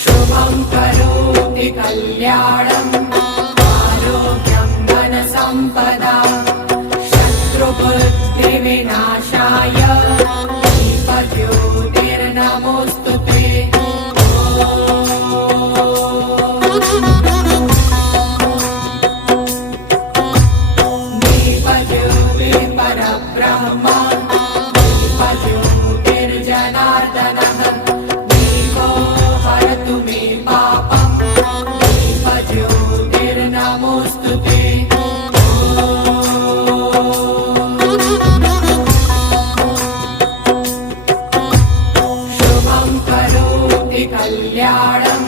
शुभं करोति कल्याणम् आरोग्यं धनसम्पदां शत्रुबुद्धिविनाशाय दीपज्योतिर्नमोऽस्तुते। दीपज्योतिः परब्रह्म दीपज्योतिर्जनार्दनः दीपो हरतु मे पापं दीपज्योतिर्नमोऽस्तुते। शुभं करोति कल्याणम्